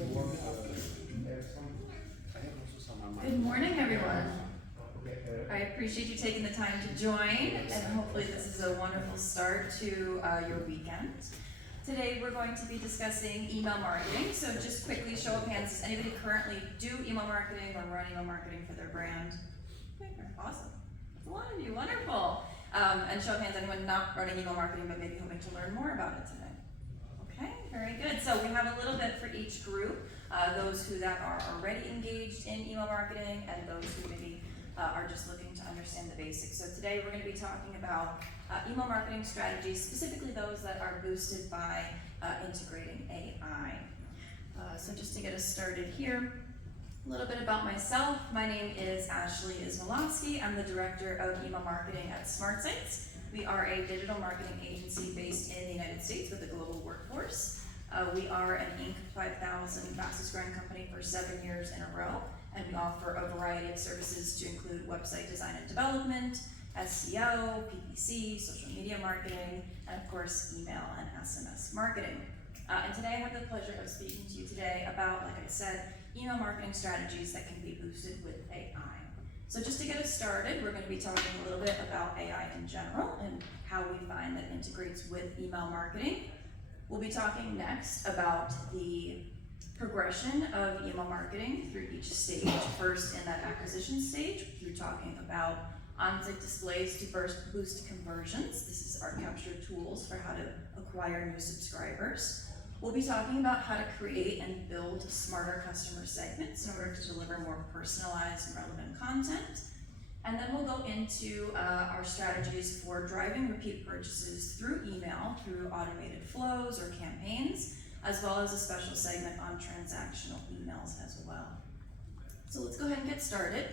Good morning, everyone. I appreciate you taking the time to join, and hopefully this is a wonderful start to your weekend. Today we're going to be discussing email marketing. So just quickly, show of hands, does anybody currently do email marketing or run email marketing for their brand? Okay, awesome. That's a lot of you, wonderful. And show of hands, anyone not running email marketing but maybe hoping to learn more about it today? Okay, very good. So we have a little bit for each group, those who that are already engaged in email marketing and those who maybe are just looking to understand the basics. So today we're going to be talking about email marketing strategies, specifically those that are boosted by integrating AI. So just to get us started here, a little bit about myself. My name is Ashley Ismailowski. I'm the Director of Email Marketing at SmartSites. We are a digital marketing agency based in the United States with a global workforce. We are an Inc. 5000 fastest growing company for 7 years in a row, and we offer a variety of services to include website design and development, SEO, PPC, social media marketing, and of course email and SMS marketing. And today I have the pleasure of speaking to you today about, like I said, email marketing strategies that can be boosted with AI. So just to get us started, we're going to be talking a little bit about AI in general and how we find that it integrates with email marketing. We'll be talking next about the progression of email marketing through each stage. First, in that acquisition stage, we're talking about on-site displays to boost conversions. This is our capture tools for how to acquire new subscribers. We'll be talking about how to create and build smarter customer segments in order to deliver more personalized and relevant content. And then we'll go into our strategies for driving repeat purchases through email, through automated flows or campaigns, as well as a special segment on transactional emails as well. So let's go ahead and get started.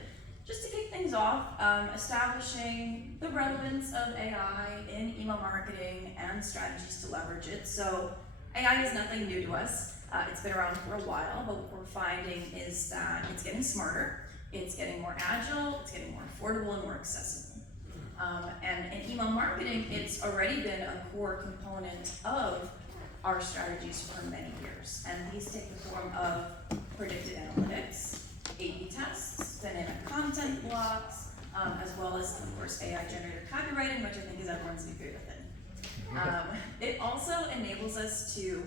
Just to kick things off, establishing the relevance of AI in email marketing and strategies to leverage it. So AI is nothing new to us. It's been around for a while, but what we're finding is that it's getting smarter, it's getting more agile, it's getting more affordable and more accessible. And in email marketing, it's already been a core component of our strategies for many years. And these take the form of predictive analytics, A/B tests, dynamic content blocks, as well as, of course, AI-generated copywriting, which I think is everyone's new favorite thing. It also enables us to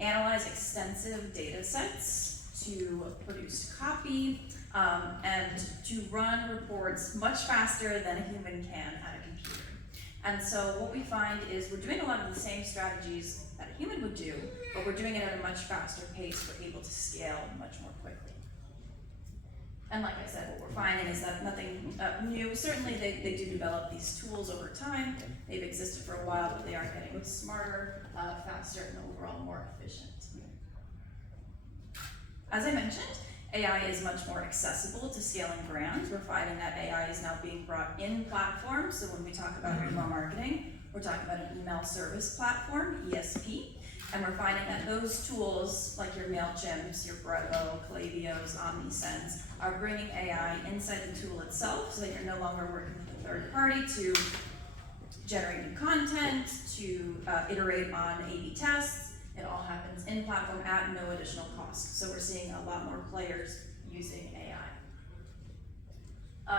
analyze extensive data sets, to produce copy, and to run reports much faster than a human can at a computer. And so what we find is we're doing a lot of the same strategies that a human would do, but we're doing it at a much faster pace. We're able to scale much more quickly. And like I said, what we're finding is that nothing new. Certainly they do develop these tools over time. They've existed for a while, but they are getting smarter, faster, and overall more efficient. As I mentioned, AI is much more accessible to scaling brands. We're finding that AI is now being brought in platforms. So when we talk about email marketing, we're talking about an email service platform, ESP. And we're finding that those tools, like your MailChimps, your Brevo, Klaviyo's, OmniSense, are bringing AI inside the tool itself so that you're no longer working with a third party to generate new content, to iterate on A/B tests. It all happens in platform at no additional cost. So we're seeing a lot more players using AI.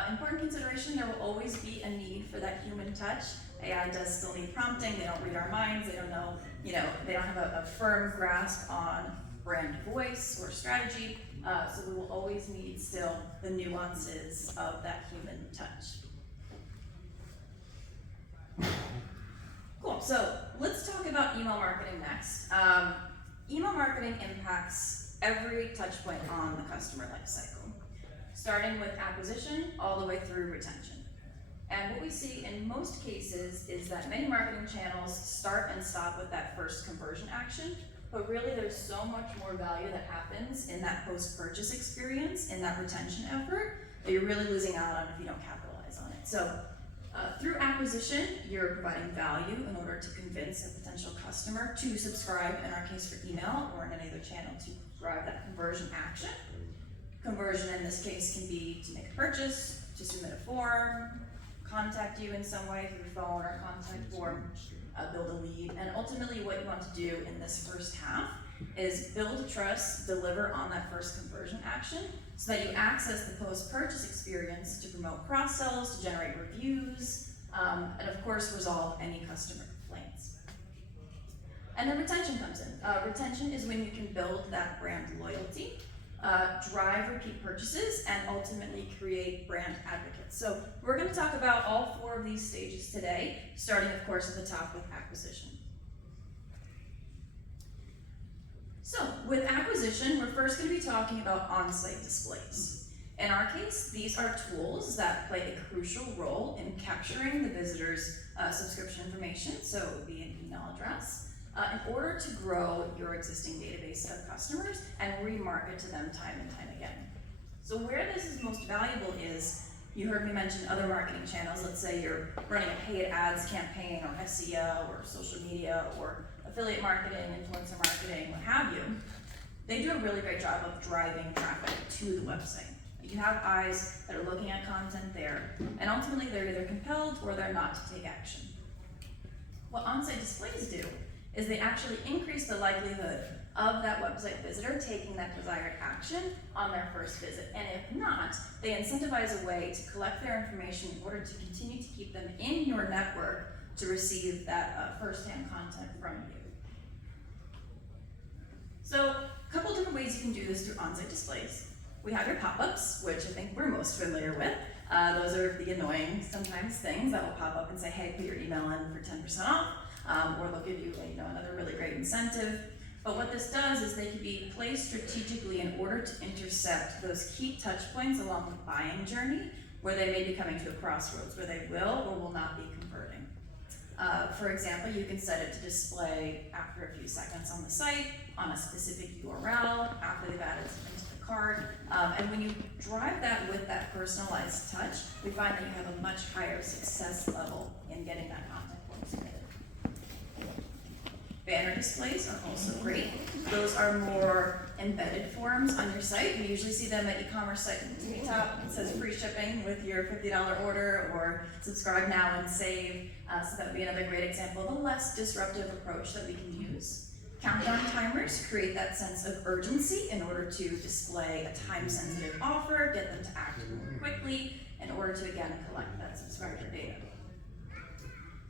Important consideration, there will always be a need for that human touch. AI does still need prompting. They don't read our minds. They don't know, they don't have a firm grasp on brand voice or strategy. So we will always need still the nuances of that human touch. Cool, so let's talk about email marketing next. Email marketing impacts every touch point on the customer lifecycle, starting with acquisition all the way through retention. And what we see in most cases is that many marketing channels start and stop with that first conversion action, but really there's so much more value that happens in that post-purchase experience, in that retention effort, that you're really losing out on if you don't capitalize on it. So through acquisition, you're providing value in order to convince a potential customer to subscribe, in our case for email, or in any other channel to drive that conversion action. Conversion in this case can be to make a purchase, to submit a form, contact you in some way through phone or contact form, build a lead, and ultimately what you want to do in this first half is build trust, deliver on that first conversion action, so that you access the post-purchase experience to promote cross-sells, to generate reviews, and of course resolve any customer complaints. And then retention comes in. Retention is when you can build that brand loyalty, drive repeat purchases, and ultimately create brand advocates. So we're going to talk about all 4 of these stages today, starting of course at the top with acquisition. So with acquisition, we're first going to be talking about on-site displays. In our case, these are tools that play a crucial role in capturing the visitor's subscription information, so it would be an email address, in order to grow your existing database of customers and remarket to them time and time again. So where this is most valuable is, you heard me mention other marketing channels. Let's say you're running a paid ads campaign or SEO or social media or affiliate marketing, influencer marketing, what have you. They do a really great job of driving traffic to the website. You have eyes that are looking at content there, and ultimately they're either compelled or they're not to take action. What on-site displays do is they actually increase the likelihood of that website visitor taking that desired action on their first visit. And if not, they incentivize a way to collect their information in order to continue to keep them in your network to receive that first-hand content from you. So a couple different ways you can do this through on-site displays. We have your pop-ups, which I think we're most familiar with. Those are the annoying sometimes things that will pop up and say, hey, put your email in for 10% off. Or they'll give you another really great incentive. But what this does is they can be placed strategically in order to intercept those key touch points along the buying journey where they may be coming to a crossroads where they will or will not be converting. For example, you can set it to display after a few seconds on the site, on a specific URL, after they've added something to the cart. And when you drive that with that personalized touch, we find that you have a much higher success level in getting that content submitted. Banner displays are also great. Those are more embedded forms on your site. We usually see them at e-commerce sites at the top. It says free shipping with your $50 order, or subscribe now and save. So that would be another great example of a less disruptive approach that we can use. Countdown timers create that sense of urgency in order to display a time-sensitive offer, get them to act more quickly in order to, again, collect that subscriber data.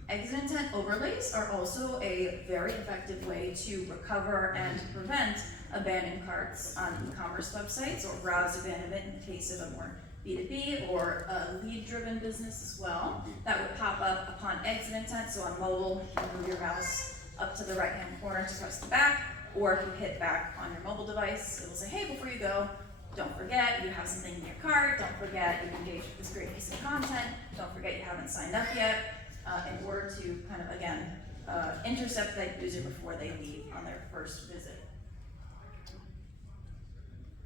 Exit intent overlays are also a very effective way to recover and prevent abandoned carts on e-commerce websites, or browse abandonment in the case of a more B2B or a lead-driven business as well. That would pop up upon exit intent. So on mobile, you can move your mouse up to the right-hand corner to press the back, or if you hit back on your mobile device, it will say, hey, before you go, don't forget you have something in your cart, don't forget you've engaged with this great piece of content, don't forget you haven't signed up yet, in order to kind of, again, intercept that user before they leave on their first visit.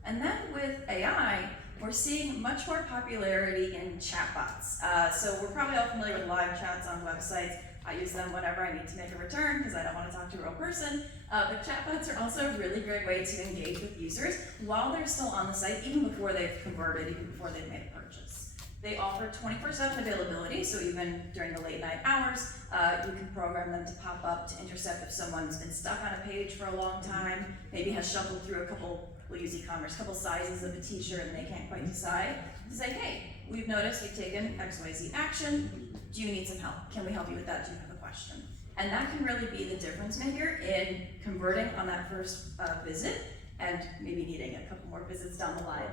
And then with AI, we're seeing much more popularity in chatbots. So we're probably all familiar with live chats on websites. I use them whenever I need to make a return because I don't want to talk to a real person. But chatbots are also a really great way to engage with users while they're still on the site, even before they've converted, even before they've made a purchase. They offer 24/7 availability, so even during the late night hours, you can program them to pop up to intercept if someone's been stuck on a page for a long time, maybe has shuffled through a couple, we'll use e-commerce, couple sizes of a t-shirt and they can't quite decide, to say, hey, we've noticed you've taken XYZ action, do you need some help? Can we help you with that? Do you have a question? And that can really be the difference maker in converting on that first visit and maybe needing a couple more visits down the line.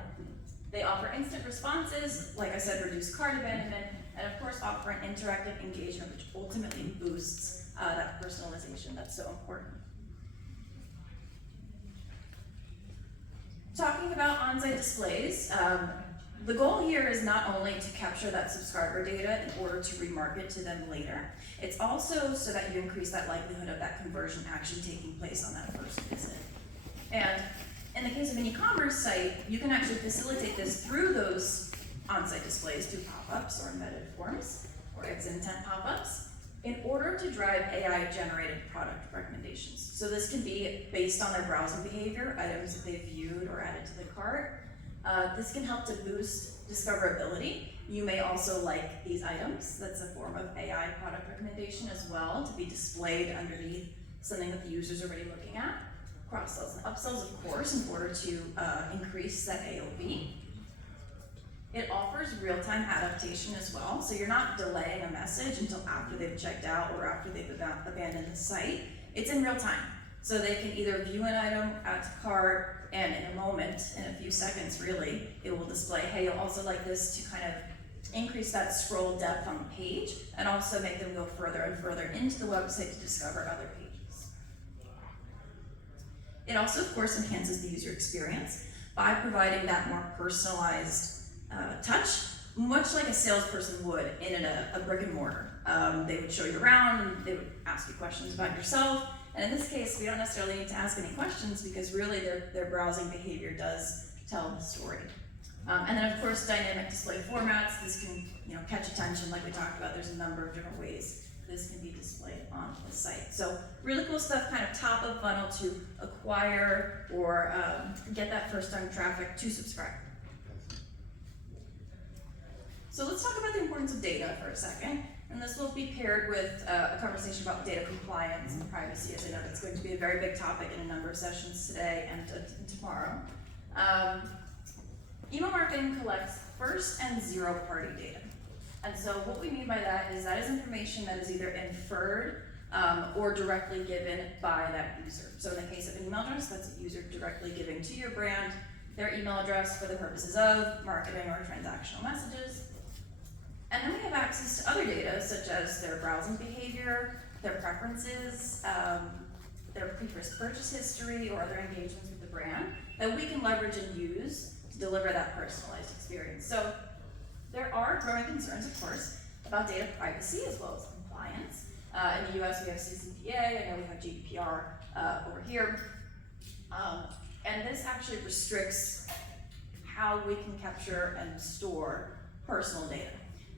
They offer instant responses, like I said, reduce cart abandonment, and of course offer an interactive engagement which ultimately boosts that personalization that's so important. Talking about on-site displays, the goal here is not only to capture that subscriber data in order to remarket to them later, it's also so that you increase that likelihood of that conversion action taking place on that first visit. And in the case of an e-commerce site, you can actually facilitate this through those on-site displays through pop-ups or embedded forms or exit intent pop-ups in order to drive AI-generated product recommendations. So this can be based on their browsing behavior, items that they've viewed or added to the cart. This can help to boost discoverability. You may also like these items. That's a form of AI product recommendation as well, to be displayed underneath something that the user's already looking at. cross-sells and upsells, of course, in order to increase that AOV. It offers real-time adaptation as well, so you're not delaying a message until after they've checked out or after they've abandoned the site. It's in real time, so they can either view an item, add to cart, and in a moment, in a few seconds really, it will display, hey, you'll also like this, to kind of increase that scroll depth on the page and also make them go further and further into the website to discover other pages. It also, of course, enhances the user experience by providing that more personalized touch, much like a salesperson would in a brick and mortar. They would show you around and they would ask you questions about yourself. And in this case, we don't necessarily need to ask any questions because really their browsing behavior does tell the story. And then of course, dynamic display formats. This can catch attention like we talked about. There's a number of different ways this can be displayed on the site. So really cool stuff, kind of top of funnel to acquire or get that first time traffic to subscribe. So let's talk about the importance of data for a second. And this will be paired with a conversation about data compliance and privacy, as I know that's going to be a very big topic in a number of sessions today and tomorrow. Email marketing collects first and zero party data. And so what we mean by that is information that is either inferred or directly given by that user. So in the case of an email address, that's a user directly giving to your brand their email address for the purposes of marketing or transactional messages. And then we have access to other data, such as their browsing behavior, their preferences, their previous purchase history, or other engagements with the brand that we can leverage and use to deliver that personalized experience. So there are growing concerns, of course, about data privacy as well as compliance. In the US, we have CCPA, I know we have GDPR over here. And this actually restricts how we can capture and store personal data.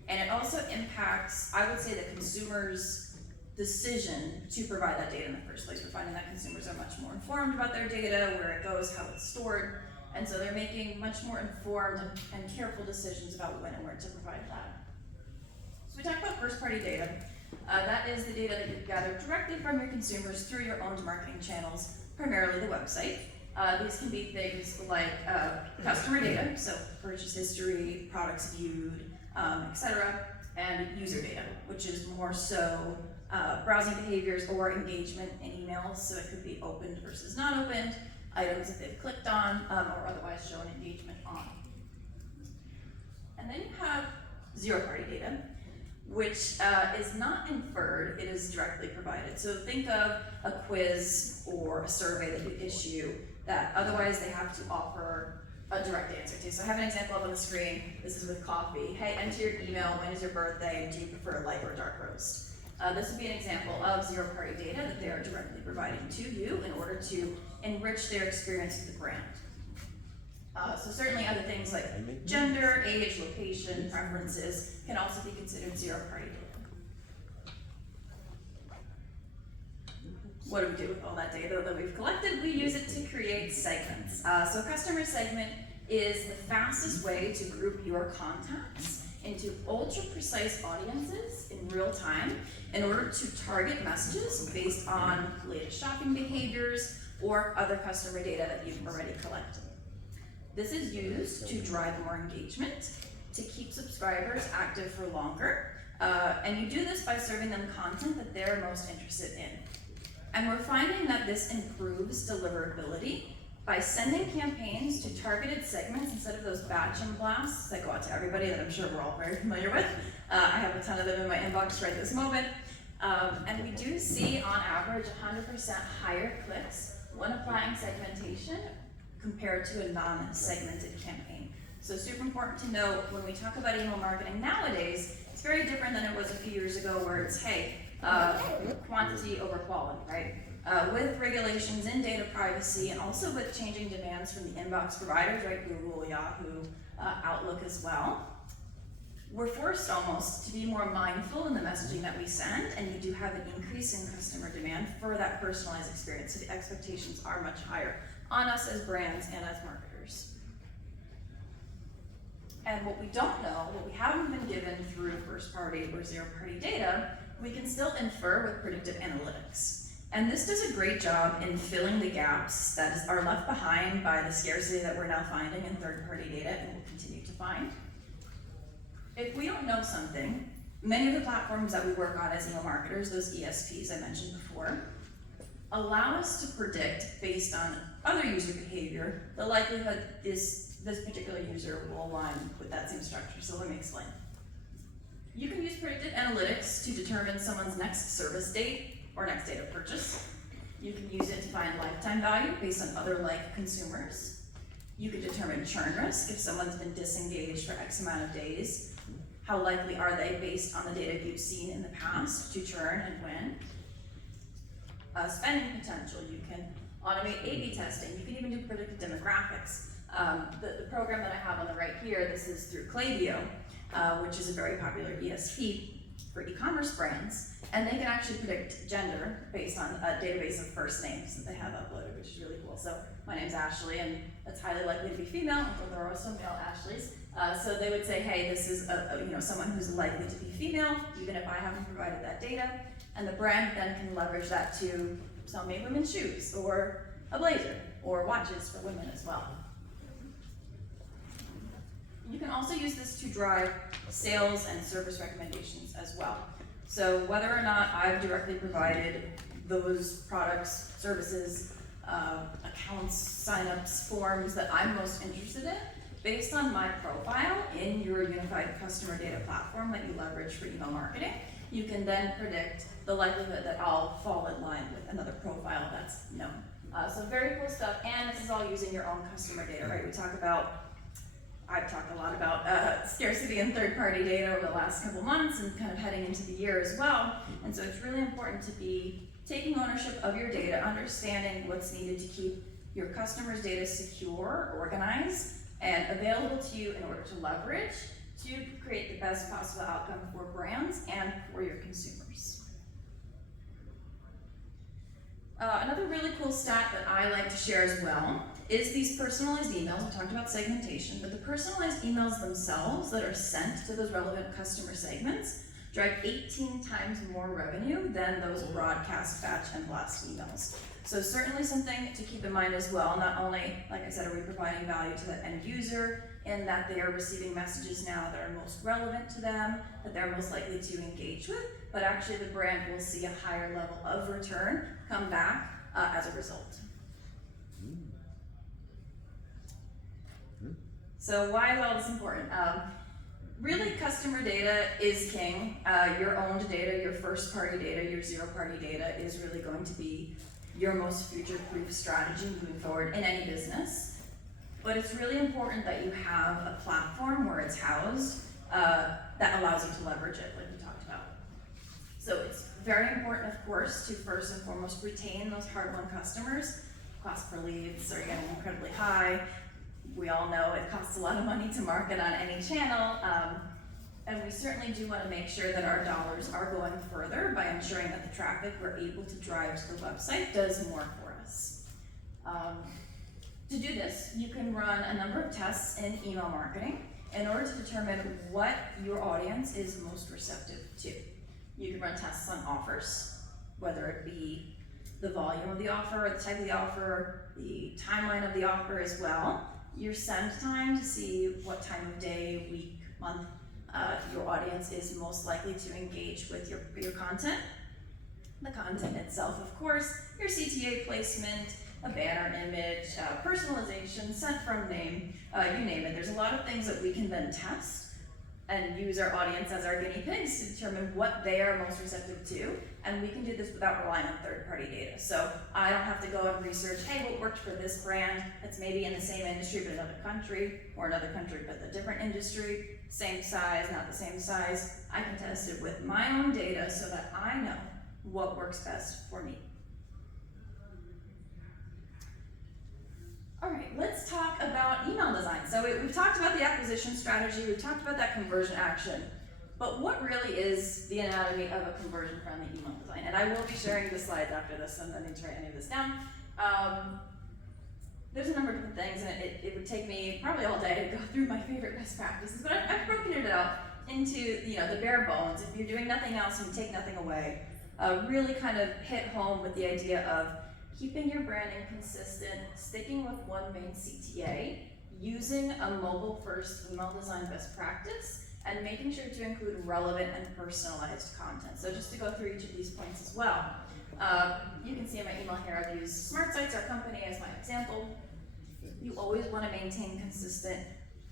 And it also impacts, I would say, the consumer's decision to provide that data in the first place. We're finding that consumers are much more informed about their data, where it goes, how it's stored, and so they're making much more informed and careful decisions about when and where to provide that. So we talked about first-party data. That is the data that you gather directly from your consumers through your own marketing channels, primarily the website. These can be things like customer data, so purchase history, products viewed, etc., and user data, which is more so browsing behaviors or engagement in emails, so it could be opened versus not opened, items that they've clicked on, or otherwise shown engagement on. And then you have zero-party data, which is not inferred, it is directly provided. So think of a quiz or a survey that you issue that otherwise they have to offer a direct answer to. So I have an example up on the screen. This is with coffee. Hey, enter your email, when is your birthday, and do you prefer light or dark roast? This would be an example of zero-party data that they are directly providing to you in order to enrich their experience with the brand. So certainly other things like gender, age, location, preferences can also be considered zero-party data. What do we do with all that data that we've collected? We use it to create segments. So customer segment is the fastest way to group your contacts into ultra-precise audiences in real time in order to target messages based on latest shopping behaviors or other customer data that you've already collected. This is used to drive more engagement, to keep subscribers active for longer, and you do this by serving them content that they're most interested in. And we're finding that this improves deliverability by sending campaigns to targeted segments instead of those batch and blasts that go out to everybody that I'm sure we're all very familiar with. I have a ton of them in my inbox right this moment. And we do see on average 100% higher clicks when applying segmentation compared to a non-segmented campaign. So super important to note when we talk about email marketing nowadays, it's very different than it was a few years ago where it's, hey, quantity over quality, right? With regulations in data privacy and also with changing demands from the inbox providers, right, Google, Yahoo, Outlook as well, we're forced almost to be more mindful in the messaging that we send, and we do have an increase in customer demand for that personalized experience, so the expectations are much higher on us as brands and as marketers. And what we don't know, what we haven't been given through first-party or zero-party data, we can still infer with predictive analytics. And this does a great job in filling the gaps that are left behind by the scarcity that we're now finding in third-party data and will continue to find. If we don't know something, many of the platforms that we work on as email marketers, those ESPs I mentioned before, allow us to predict based on other user behavior the likelihood this particular user will align with that same structure. So let me explain. You can use predictive analytics to determine someone's next service date or next date of purchase. You can use it to find lifetime value based on other like consumers. You can determine churn risk if someone's been disengaged for X amount of days. How likely are they based on the data you've seen in the past to churn and when? Spending potential, you can automate A/B testing. You can even do predictive demographics. The program that I have on the right here, this is through Klaviyo, which is a very popular ESP for e-commerce brands, and they can actually predict gender based on a database of first names that they have uploaded, which is really cool. So my name's Ashley, and that's highly likely to be female, although there are also male Ashleys. So they would say, hey, this is someone who's likely to be female, even if I haven't provided that data, and the brand then can leverage that to sell made women's shoes, or a blazer, or watches for women as well. You can also use this to drive sales and service recommendations as well. So whether or not I've directly provided those products, services, accounts, signups, forms that I'm most interested in, based on my profile in your unified customer data platform that you leverage for email marketing, you can then predict the likelihood that I'll fall in line with another profile that's known. So very cool stuff, and this is all using your own customer data, right? I've talked a lot about scarcity and third-party data over the last couple months and kind of heading into the year as well. And so it's really important to be taking ownership of your data, understanding what's needed to keep your customers' data secure, organized, and available to you in order to leverage to create the best possible outcome for brands and for your consumers. Another really cool stat that I like to share as well is these personalized emails. We talked about segmentation, but the personalized emails themselves that are sent to those relevant customer segments drive 18 times more revenue than those broadcast batch and blast emails. So certainly something to keep in mind as well. Not only, like I said, are we providing value to the end user in that they are receiving messages now that are most relevant to them, that they're most likely to engage with, but actually the brand will see a higher level of return come back as a result. So why is all this important? Really, customer data is king. Your owned data, your first-party data, your zero-party data is really going to be your most future-proof strategy moving forward in any business. But it's really important that you have a platform where it's housed that allows you to leverage it, like we talked about. So it's very important, of course, to first and foremost retain those hard-won customers. Cost per leads are getting incredibly high. We all know it costs a lot of money to market on any channel, and we certainly do want to make sure that our dollars are going further by ensuring that the traffic we're able to drive to the website does more for us. To do this, you can run a number of tests in email marketing in order to determine what your audience is most receptive to. You can run tests on offers, whether it be the volume of the offer, the type of the offer, the timeline of the offer as well. Your send time to see what time of day, week, month your audience is most likely to engage with your content. The content itself, of course, your CTA placement, a banner image, personalization, sent from name, you name it. There's a lot of things that we can then test and use our audience as our guinea pigs to determine what they are most receptive to, and we can do this without relying on third-party data. So I don't have to go and research, hey, what worked for this brand that's maybe in the same industry but another country, or another country but a different industry, same size, not the same size. I can test it with my own data so that I know what works best for me. All right, let's talk about email design. So we've talked about the acquisition strategy, we've talked about that conversion action, but what really is the anatomy of a conversion-friendly email design? And I will be sharing the slides after this, so I'm not going to write any of this down. There's a number of different things, and it would take me probably all day to go through my favorite best practices, but I've broken it out into the bare bones. If you're doing nothing else and you take nothing away, really kind of hit home with the idea of keeping your branding consistent, sticking with one main CTA, using a mobile-first email design best practice, and making sure to include relevant and personalized content. So just to go through each of these points as well. You can see in my email here, I've used Smart Sites, our company, as my example. You always want to maintain consistent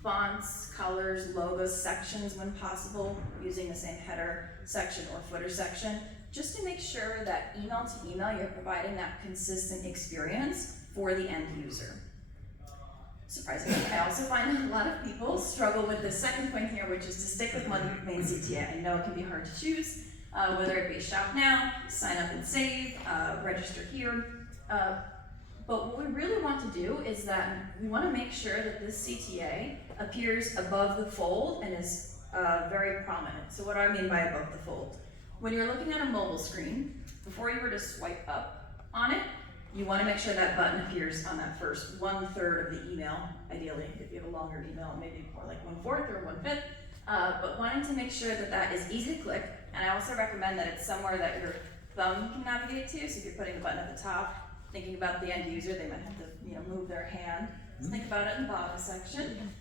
fonts, colors, logos, sections when possible, using the same header section or footer section, just to make sure that email to email, you're providing that consistent experience for the end user. Surprisingly, I also find a lot of people struggle with the second point here, which is to stick with one main CTA. I know it can be hard to choose, whether it be shop now, sign up and save, register here. But what we really want to do is that we want to make sure that this CTA appears above the fold and is very prominent. So what do I mean by above the fold? When you're looking at a mobile screen, before you were to swipe up on it, you want to make sure that button appears on that first 1/3 of the email. Ideally, if you have a longer email, maybe more like 1/4 or 1/5. But wanting to make sure that that is easy to click, and I also recommend that it's somewhere that your thumb can navigate to. So if you're putting the button at the top, thinking about the end user, they might have to move their hand. So think about it in the bottom section.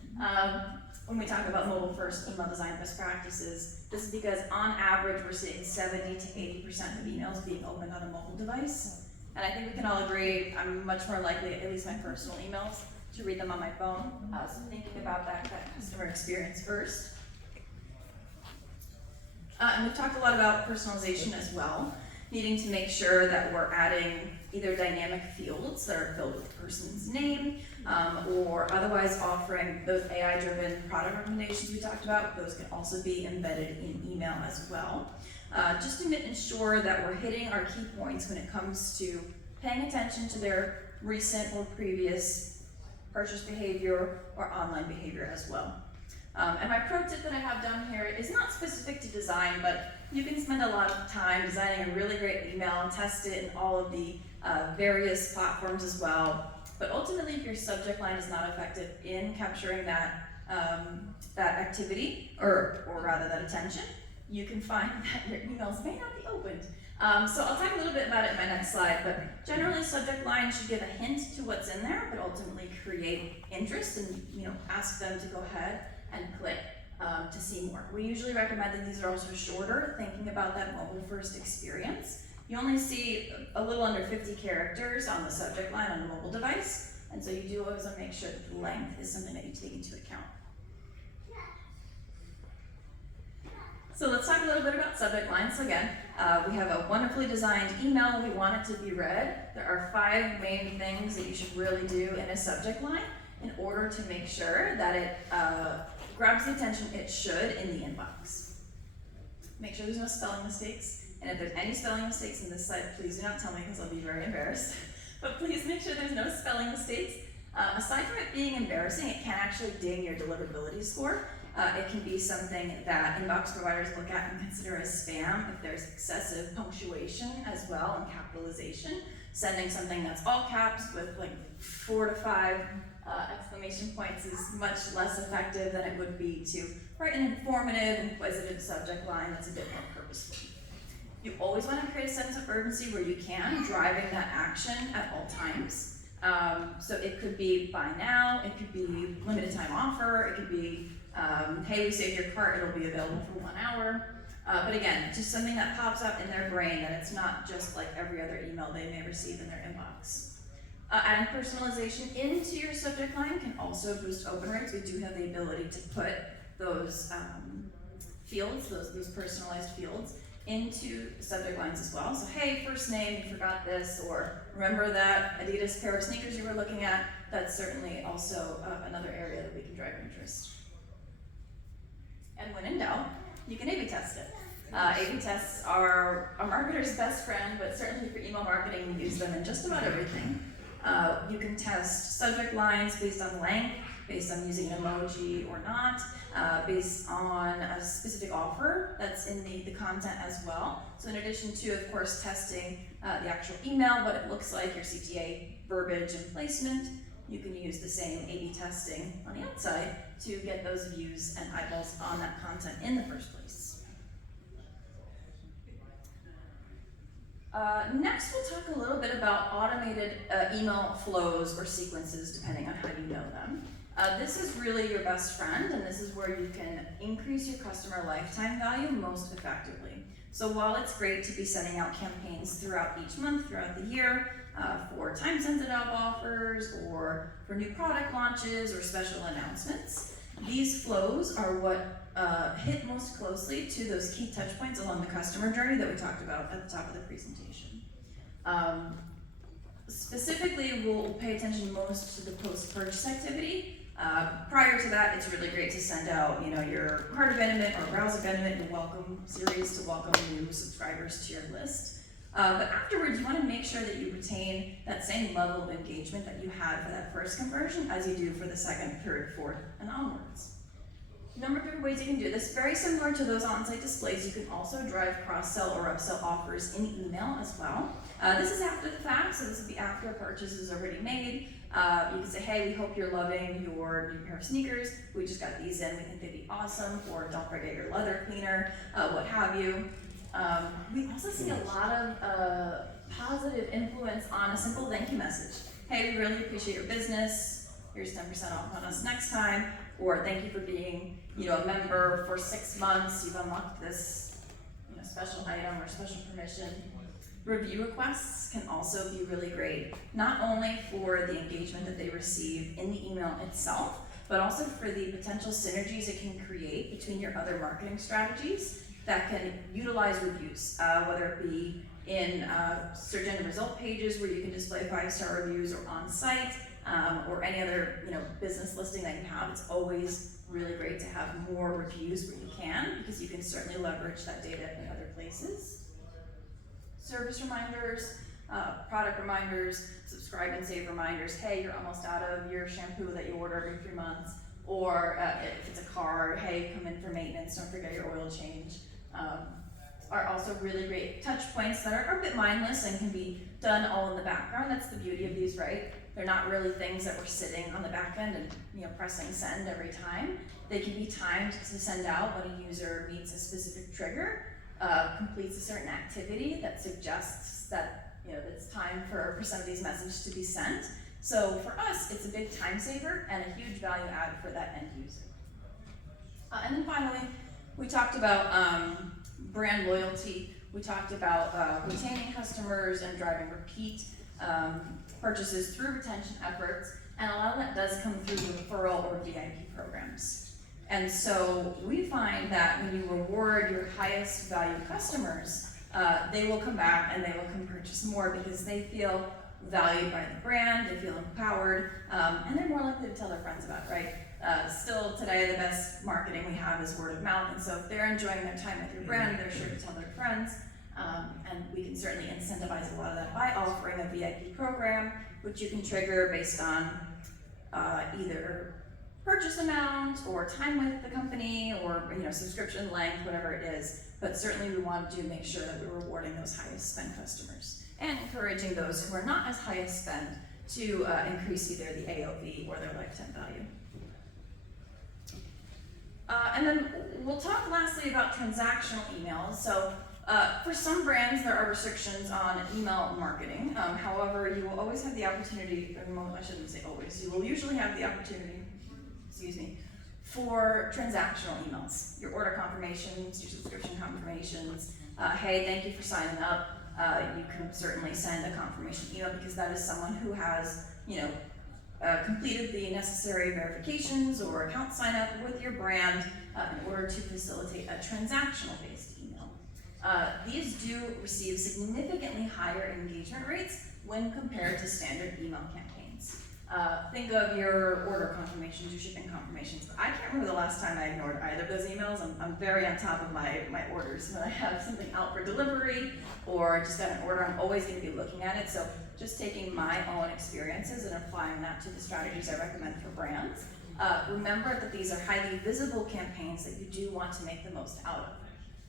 When we talk about mobile-first email design best practices, this is because on average we're seeing 70 to 80% of emails being opened on a mobile device. And I think we can all agree I'm much more likely, at least my personal emails, to read them on my phone. So thinking about that customer experience first. And we've talked a lot about personalization as well, needing to make sure that we're adding either dynamic fields that are filled with the person's name, or otherwise offering those AI-driven product recommendations we talked about. Those can also be embedded in email as well. Just to ensure that we're hitting our key points when it comes to paying attention to their recent or previous purchase behavior or online behavior as well. And my pro tip that I have down here is not specific to design, but you can spend a lot of time designing a really great email and test it in all of the various platforms as well. But ultimately, if your subject line is not effective in capturing that activity, or rather that attention, you can find that your emails may not be opened. So I'll talk a little bit about it in my next slide, but generally subject line should give a hint to what's in there, but ultimately create interest and ask them to go ahead and click to see more. We usually recommend that these are also shorter, thinking about that mobile first experience. You only see a little under 50 characters on the subject line on a mobile device, and so you do always want to make sure that the length is something that you take into account. So let's talk a little bit about subject lines. So again, we have a wonderfully designed email. We want it to be read. There are 5 main things that you should really do in a subject line in order to make sure that it grabs the attention it should in the inbox. Make sure there's no spelling mistakes. And if there's any spelling mistakes in this site, please do not tell me because I'll be very embarrassed. But please make sure there's no spelling mistakes. Aside from it being embarrassing, it can actually ding your deliverability score. It can be something that inbox providers look at and consider as spam if there's excessive punctuation as well and capitalization. Sending something that's all caps with like 4 to 5 exclamation points is much less effective than it would be to write an informative, inquisitive subject line that's a bit more purposeful. You always want to create a sense of urgency where you can, driving that action at all times. So it could be buy now, it could be limited time offer, it could be hey, we saved your cart, it'll be available for 1 hour. But again, just something that pops up in their brain that it's not just like every other email they may receive in their inbox. Adding personalization into your subject line can also boost open rates. We do have the ability to put those fields, those personalized fields, into subject lines as well. So hey, first name, you forgot this, or remember that Adidas pair of sneakers you were looking at. That's certainly also another area that we can drive interest. And when in doubt, you can A/B test it. A/B tests are a marketer's best friend, but certainly for email marketing, we use them in just about everything. You can test subject lines based on length, based on using an emoji or not, based on a specific offer that's in the content as well. So in addition to, of course, testing the actual email, what it looks like, your CTA verbiage and placement, you can use the same A/B testing on the outside to get those views and eyeballs on that content in the first place. Next, we'll talk a little bit about automated email flows or sequences, depending on how you know them. This is really your best friend, and this is where you can increase your customer lifetime value most effectively. So while it's great to be sending out campaigns throughout each month, throughout the year, for time-sensitive offers or for new product launches or special announcements, these flows are what hit most closely to those key touch points along the customer journey that we talked about at the top of the presentation. Specifically, we'll pay attention most to the post-purchase activity. Prior to that, it's really great to send out, your cart abandonment or browse abandonment and welcome series to welcome new subscribers to your list. But afterwards, you want to make sure that you retain that same level of engagement that you had for that first conversion as you do for the second, third, fourth, and onwards. Number of different ways you can do this, very similar to those on-site displays. You can also drive cross-sell or upsell offers in email as well. This is after the fact, so this would be after a purchase is already made. You can say, hey, we hope you're loving your new pair of sneakers. We just got these in, we think they'd be awesome, or don't forget your leather cleaner, what have you. We also see a lot of positive influence on a simple thank you message. Hey, we really appreciate your business. Here's 10% off on us next time. Or thank you for being, a member for 6 months. You've unlocked this, special item or special permission. Review requests can also be really great, not only for the engagement that they receive in the email itself, but also for the potential synergies it can create between your other marketing strategies that can utilize reviews, whether it be in search engine result pages where you can display 5-star reviews or on site, or any other business listing that you have. It's always really great to have more reviews where you can, because you can certainly leverage that data in other places. Service reminders, product reminders, subscribe and save reminders. Hey, you're almost out of your shampoo that you order every 3 months. Or if it's a car, hey, come in for maintenance, don't forget your oil change. Are also really great touch points that are a bit mindless and can be done all in the background. That's the beauty of these, right? They're not really things that we're sitting on the back end and pressing send every time. They can be timed to send out when a user meets a specific trigger, completes a certain activity that suggests that it's time for some of these messages to be sent. So for us, it's a big time saver and a huge value add for that end user. And then finally, we talked about brand loyalty. We talked about retaining customers and driving repeat purchases through retention efforts, and a lot of that does come through referral or VIP programs. And so we find that when you reward your highest value customers, they will come back and they will come purchase more because they feel valued by the brand, they feel empowered, and they're more likely to tell their friends about it, right? Still today, the best marketing we have is word of mouth, and so if they're enjoying their time with your brand, they're sure to tell their friends, and we can certainly incentivize a lot of that by offering a VIP program, which you can trigger based on either purchase amount or time with the company or subscription length, whatever it is. But certainly we want to make sure that we're rewarding those highest spend customers and encouraging those who are not as highest spend to increase either the AOV or their lifetime value. And then we'll talk lastly about transactional emails. So for some brands, there are restrictions on email marketing. However, you will always have the opportunity, or I shouldn't say always, you will usually have the opportunity, for transactional emails. Your order confirmations, your subscription confirmations. Hey, thank you for signing up. You can certainly send a confirmation email because that is someone who has, completed the necessary verifications or account sign up with your brand in order to facilitate a transactional-based email. These do receive significantly higher engagement rates when compared to standard email campaigns. Think of your order confirmations, your shipping confirmations. I can't remember the last time I ignored either of those emails. I'm very on top of my orders. When I have something out for delivery or just got an order, I'm always going to be looking at it. So just taking my own experiences and applying that to the strategies I recommend for brands. Remember that these are highly visible campaigns that you do want to make the most out of.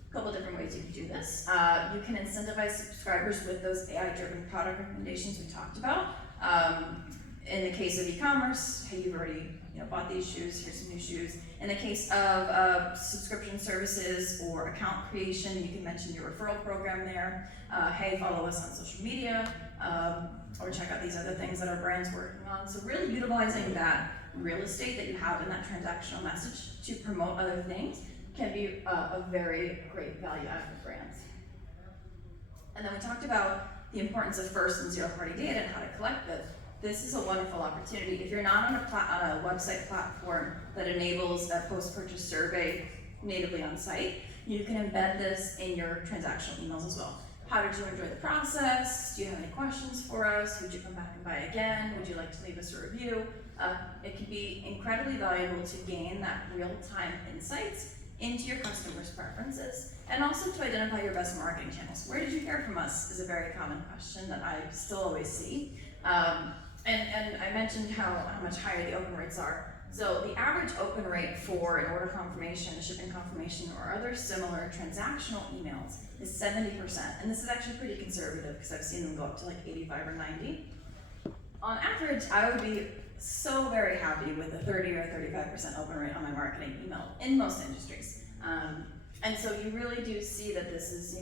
A couple different ways you can do this. You can incentivize subscribers with those AI-driven product recommendations we talked about. in the case of e-commerce, hey, you've already bought these shoes, here's some new shoes. In the case of subscription services or account creation, you can mention your referral program there. Hey, follow us on social media, or check out these other things that our brand's working on. So really utilizing that real estate that you have in that transactional message to promote other things can be a very great value add for brands. And then we talked about the importance of first and zero-party data and how to collect this. This is a wonderful opportunity. If you're not on a website platform that enables a post-purchase survey natively on site, you can embed this in your transactional emails as well. How did you enjoy the process? Do you have any questions for us? Would you come back and buy again? Would you like to leave us a review? It can be incredibly valuable to gain that real-time insights into your customers' preferences, and also to identify your best marketing channels. Where did you hear from us is a very common question that I still always see. And I mentioned how much higher the open rates are. So the average open rate for an order confirmation, a shipping confirmation, or other similar transactional emails is 70%. And this is actually pretty conservative because I've seen them go up to like 85 or 90. On average, I would be so very happy with a 30 or 35% open rate on my marketing email in most industries. And so you really do see that this is,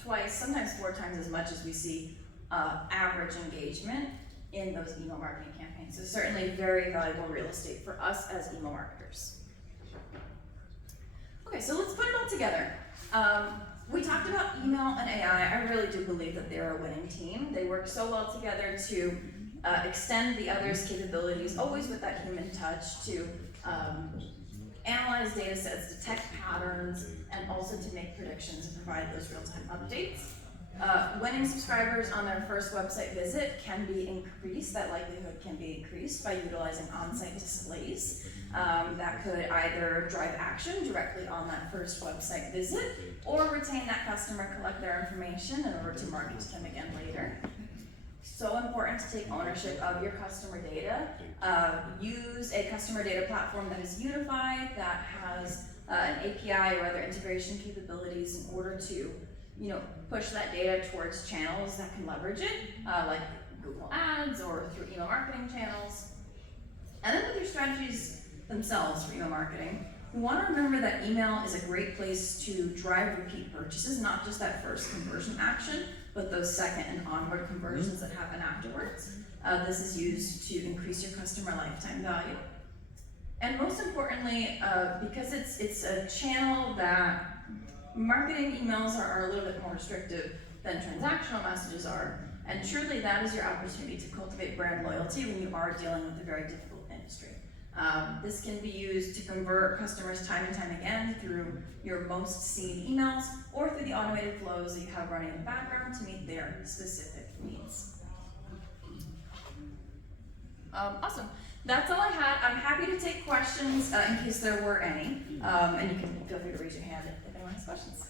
twice, sometimes 4 times as much as we see average engagement in those email marketing campaigns. So certainly very valuable real estate for us as email marketers. Okay, so let's put it all together. We talked about email and AI. I really do believe that they're a winning team. They work so well together to extend the other's capabilities, always with that human touch, to analyze data sets, detect patterns, and also to make predictions and provide those real-time updates. Winning subscribers on their first website visit can be increased, that likelihood can be increased by utilizing on-site displays. That could either drive action directly on that first website visit, or retain that customer, collect their information in order to market to them again later. So important to take ownership of your customer data. Use a customer data platform that is unified, that has an API or other integration capabilities in order to push that data towards channels that can leverage it, like Google Ads or through email marketing channels. And then with your strategies themselves for email marketing, we want to remember that email is a great place to drive repeat purchases, not just that first conversion action, but those second and onward conversions that happen afterwards. This is used to increase your customer lifetime value. And most importantly, because it's a channel that marketing emails are a little bit more restrictive than transactional messages are, and truly that is your opportunity to cultivate brand loyalty when you are dealing with a very difficult industry. This can be used to convert customers time and time again through your most seen emails or through the automated flows that you have running in the background to meet their specific needs. Awesome. That's all I had. I'm happy to take questions in case there were any, and you can feel free to raise your hand if anyone has questions.